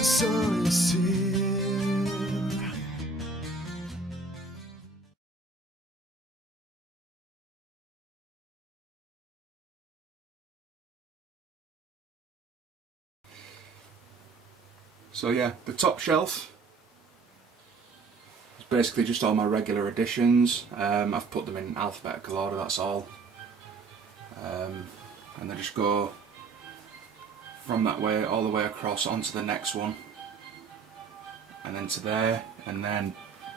what's on your seal. So yeah, the top shelf is basically just all my regular editions. I've put them in alphabetical order, that's all. And they just go from that way all the way across onto the next one, and then to there, and then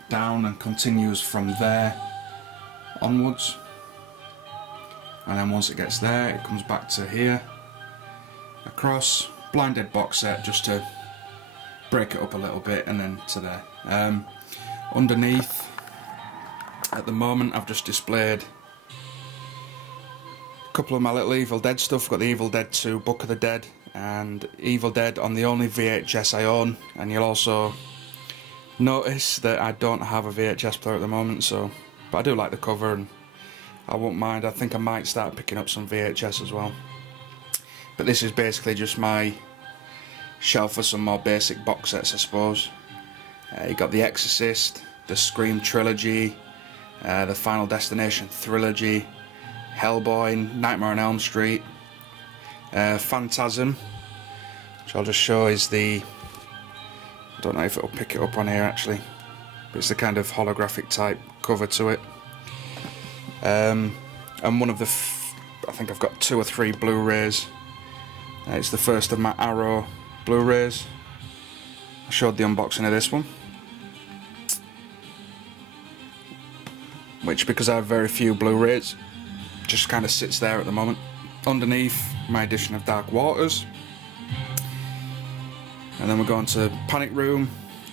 down, and continues from there onwards. And then once it gets there, it comes back to here, across, blinded box set, just to break it up a little bit, and then to there. Underneath, at the moment, I've just displayed a couple of my little Evil Dead stuff. I've got the Evil Dead 2 Book of the Dead and Evil Dead on the only VHS I own, and you'll also notice that I don't have a VHS player at the moment, so, but I do like the cover and I won't mind. I think I might start picking up some VHS as well. But this is basically just my shelf for some more basic box sets, I suppose. You got The Exorcist, the Scream trilogy, the Final Destination trilogy, Hellboy, Nightmare on Elm Street, Phantasm, which I'll just show is the, I don't know if it'll pick it up on here actually, but it's the kind of holographic type cover to it. And one of the, I think I've got 2 or 3 Blu-rays. It's the first of my Arrow Blu-rays. I showed the unboxing of this one, which, because I have very few Blu-rays, just kind of sits there at the moment. Underneath, my edition of Dark Waters. And then we're going to Panic Room,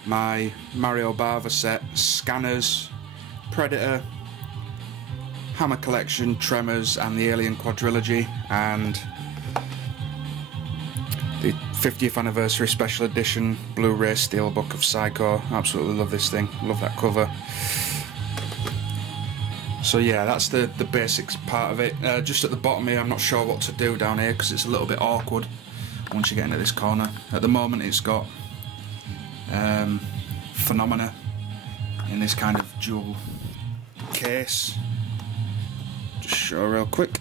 my Mario Bava set, Scanners, Predator, Hammer Collection, Tremors, and the Alien Quadrilogy, and the 50th anniversary special edition Blu-ray Steelbook of Psycho. Absolutely love this thing, love that cover. So yeah, that's the basics part of it. Just at the bottom here, I'm not sure what to do down here because it's a little bit awkward once you get into this corner. At the moment it's got Phenomena in this kind of dual case. Just show real quick.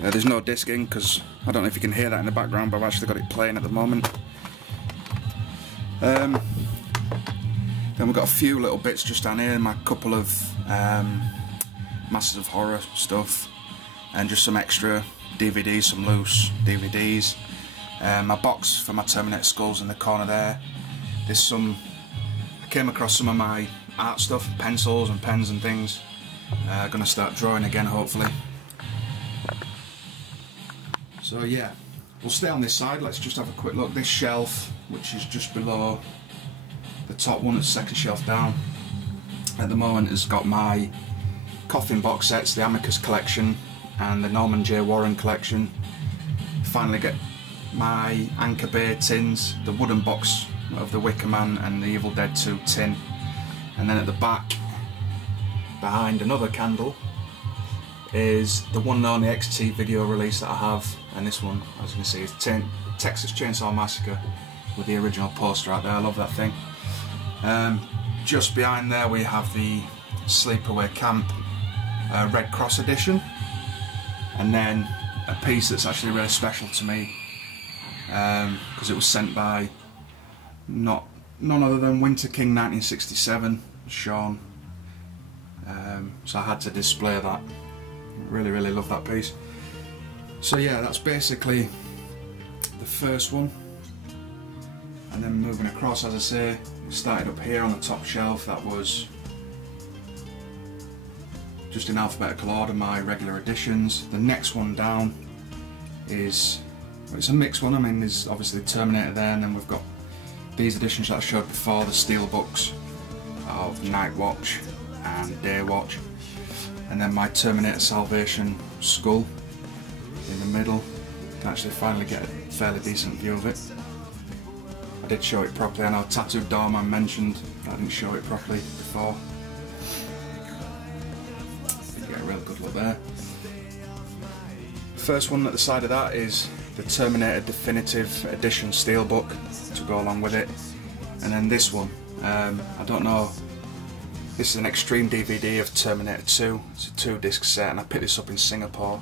There's no discing because I don't know if you can hear that in the background, but I've actually got it playing at the moment. Then we've got a few little bits just down here, my couple of Masters of Horror stuff, and just some extra DVDs, some loose DVDs. My box for my Terminator skulls in the corner there. There's some, I came across some of my art stuff, pencils and pens and things. Gonna start drawing again hopefully. So yeah, we'll stay on this side, let's just have a quick look. This shelf, which is just below the top one, it's second shelf down, at the moment has got my Coffin box sets, the Amicus collection and the Norman J. Warren collection. Finally get my Anchor Bay tins, the wooden box of the Wicker Man and the Evil Dead 2 tin, and then at the back, behind another candle, is the one and only XT video release that I have, and this one, as you can see, is Texas Chainsaw Massacre with the original poster out there. I love that thing. Just behind there we have the Sleepaway Camp Red Cross edition, and then a piece that's actually really special to me because it was sent by none other than Winter King 1967, Sean. So I had to display that. Really, really love that piece. So yeah, that's basically the first one. And then moving across, as I say, we started up here on the top shelf. That was just in alphabetical order, my regular editions. The next one down is, well, it's a mixed one. I mean, there's obviously Terminator there, and then we've got these editions that I showed before, the steel books of Night Watch and Day Watch. And then my Terminator Salvation skull in the middle. You can actually finally get a fairly decent view of it. I did show it properly. I know Tattooed Doorman mentioned that I didn't show it properly before. You get a real good look there. The first one at the side of that is the Terminator Definitive Edition Steelbook to go along with it, and then this one, I don't know, this is an Extreme DVD of Terminator 2, it's a 2-disc set, and I picked this up in Singapore,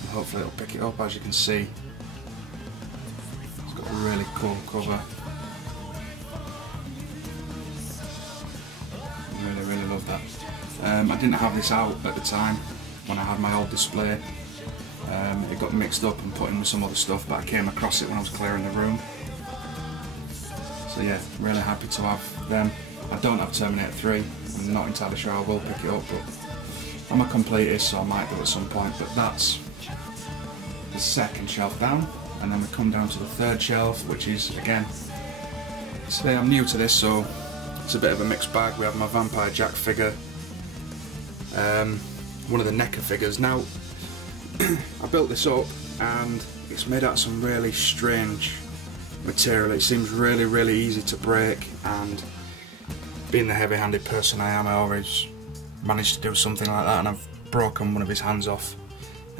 and hopefully it'll pick it up. As you can see, it's got a really cool cover. Really love that. I didn't have this out at the time when I had my old display. It got mixed up and put in with some other stuff, but I came across it when I was clearing the room. So yeah, really happy to have them. I don't have Terminator 3, I'm not entirely sure I will pick it up, but I'm a completist, so I might do at some point. But that's the second shelf down, and then we come down to the third shelf, which is, again, today I'm new to this, so it's a bit of a mixed bag. We have my Vampire Jack figure, one of the NECA figures. Now, I built this up and it's made out of some really strange material. It seems really easy to break, and being the heavy-handed person I am, I always manage to do something like that, and I've broken one of his hands off.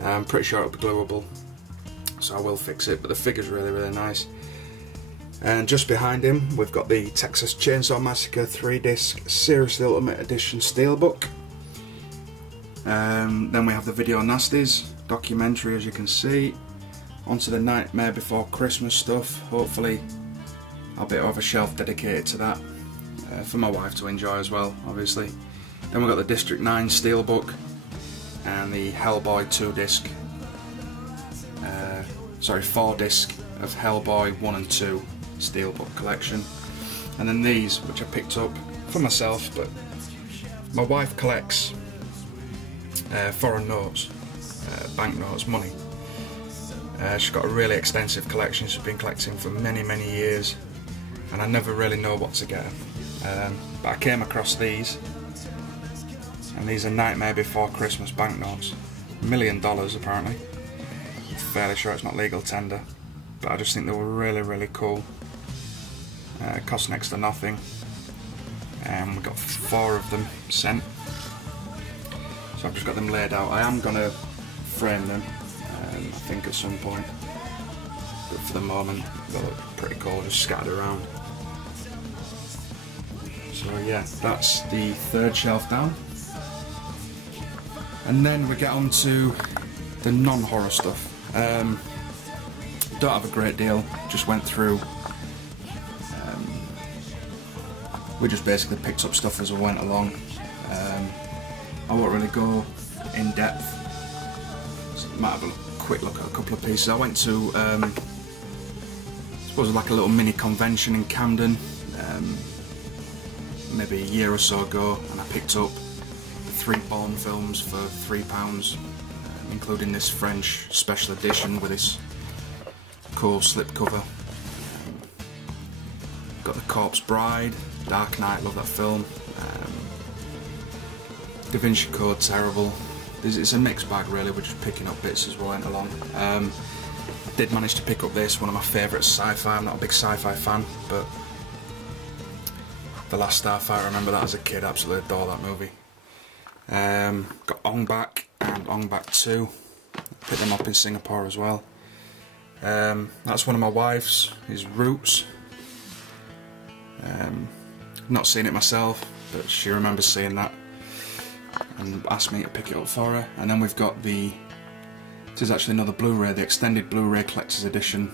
I'm pretty sure it'll be gluable, so I will fix it, but the figure's really nice. And just behind him we've got the Texas Chainsaw Massacre 3-disc Seriously Ultimate Edition Steelbook. Then we have the Video Nasties documentary, as you can see. Onto the Nightmare Before Christmas stuff. Hopefully I'll be have a shelf dedicated to that for my wife to enjoy as well, obviously. Then we've got the District 9 Steelbook and the Hellboy 2-disc, 4-disc of Hellboy 1 and 2 Steelbook collection. And then these, which I picked up for myself, but my wife collects foreign notes, banknotes, money. She's got a really extensive collection. She's been collecting for many years, and I never really know what to get her. But I came across these, and these are Nightmare Before Christmas banknotes. $1 million apparently. I'm fairly sure it's not legal tender, but I just think they were really cool. It cost next to nothing, and we got 4 of them sent. So I've just got them laid out. I am going to frame them, I think, at some point, but for the moment they look pretty cool, just scattered around. So yeah, that's the third shelf down. And then we get on to the non-horror stuff. Don't have a great deal, just went through. We just basically picked up stuff as we went along. I won't really go in depth, so I might have a quick look at a couple of pieces. I went to, I suppose, like a little mini convention in Camden, maybe a year or so ago, and I picked up 3 Bourne films for £3, including this French special edition with this cool slipcover. Got The Corpse Bride, Dark Knight, love that film. Da Vinci Code, terrible. It's a mixed bag really, we're just picking up bits as we went along. I did manage to pick up this, one of my favourite sci-fi. I'm not a big sci-fi fan, but The Last Starfighter, I remember that as a kid, absolutely adore that movie. Got Ong Bak and Ong Bak 2, picked them up in Singapore as well. That's one of my wife's, his Roots. Not seen it myself, but she remembers seeing that and asked me to pick it up for her. And then we've got this is actually another Blu-ray, the extended Blu-ray collector's edition,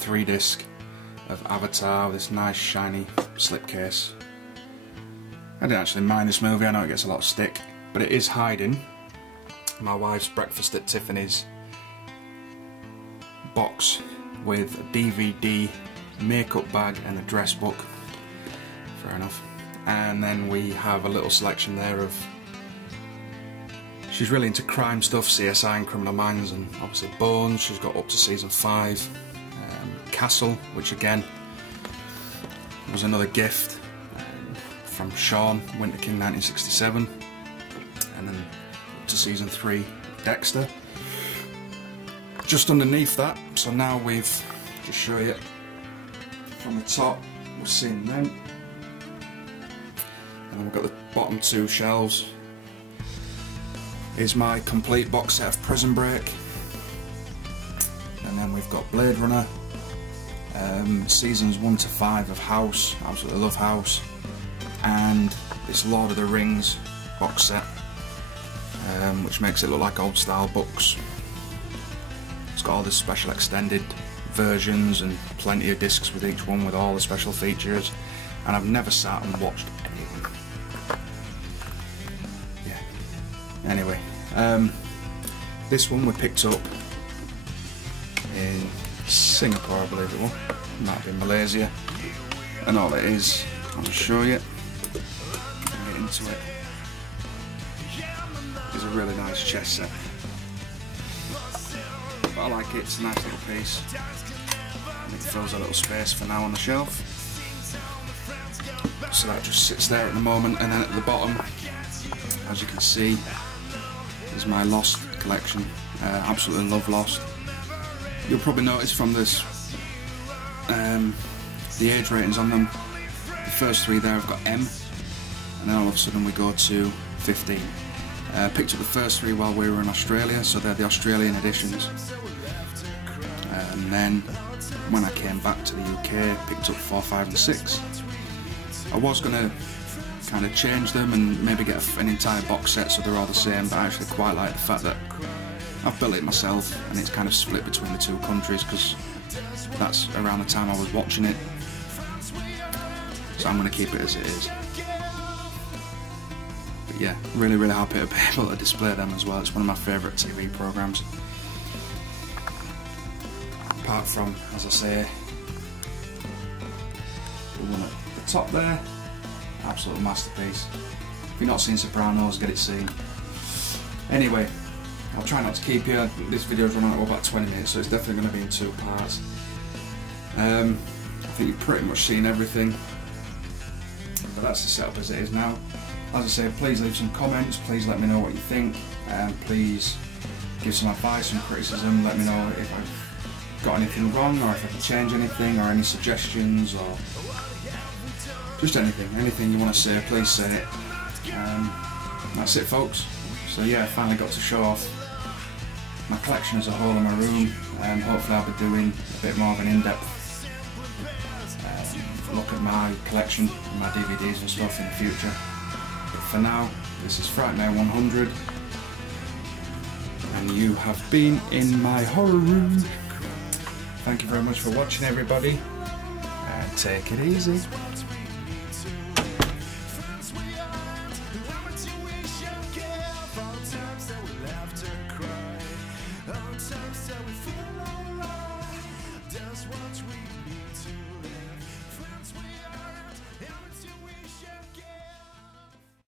3-disc of Avatar, this nice shiny slipcase. I didn't actually mind this movie, I know it gets a lot of stick, but it is hiding my wife's Breakfast at Tiffany's box with a DVD, makeup bag and a dress book. Fair enough. And then we have a little selection there of, she's really into crime stuff, CSI and Criminal Minds, and obviously Bones. She's got up to season 5. Castle, which again was another gift from Sean, Winter King 1967, and then up to season 3, Dexter. Just underneath that, so now we've, just show you from the top, we've seen them, and then we've got the bottom 2 shelves. Is my complete box set of Prison Break. and then we've got Blade Runner, seasons 1 to 5 of House, absolutely love House, and this Lord of the Rings box set, which makes it look like old style books. It's got all the special extended versions and plenty of discs with each one with all the special features, and I've never sat and watched any of them. Yeah. Anyway, this one we picked up in Singapore, I believe it was. It might be Malaysia. And all it is, I'll show you. Get into it. It's a really nice chess set. But I like it, it's a nice little piece. And it fills a little space for now on the shelf. So that just sits there at the moment, and then at the bottom, as you can see, is my Lost collection. Absolutely love Lost. You'll probably notice from this, the age ratings on them, the first 3 there have got M, and then all of a sudden we go to 15. Picked up the first 3 while we were in Australia, so they're the Australian editions. And then when I came back to the UK, picked up 4, 5 and 6. I was going to kind of change them and maybe get an entire box set so they're all the same, but I actually quite like the fact that I've built it myself and it's kind of split between the 2 countries, because that's around the time I was watching it. So I'm going to keep it as it is. But yeah, really happy to be able to display them as well. It's one of my favourite TV programmes. Apart from, as I say, the one at the top there, absolute masterpiece. If you've not seen Sopranos, get it seen. Anyway, I'll try not to keep you. This video's running out about 20 minutes, so it's definitely going to be in 2 parts. I think you've pretty much seen everything, but that's the setup as it is now. As I say, please leave some comments, please let me know what you think, and please give some advice, some criticism, let me know if I've got anything wrong, or if I can change anything, or any suggestions, or just anything you want to say, please say it. That's it, folks. So yeah, I finally got to show off my collection as a whole in my room, and hopefully I'll be doing a bit more of an in-depth look at my collection and my DVDs and stuff in the future. But for now, this is Frightmare 100, and you have been in my horror room. Thank you very much for watching, everybody, and take it easy. Sometimes that we feel alright, that's what we need to live. Friends we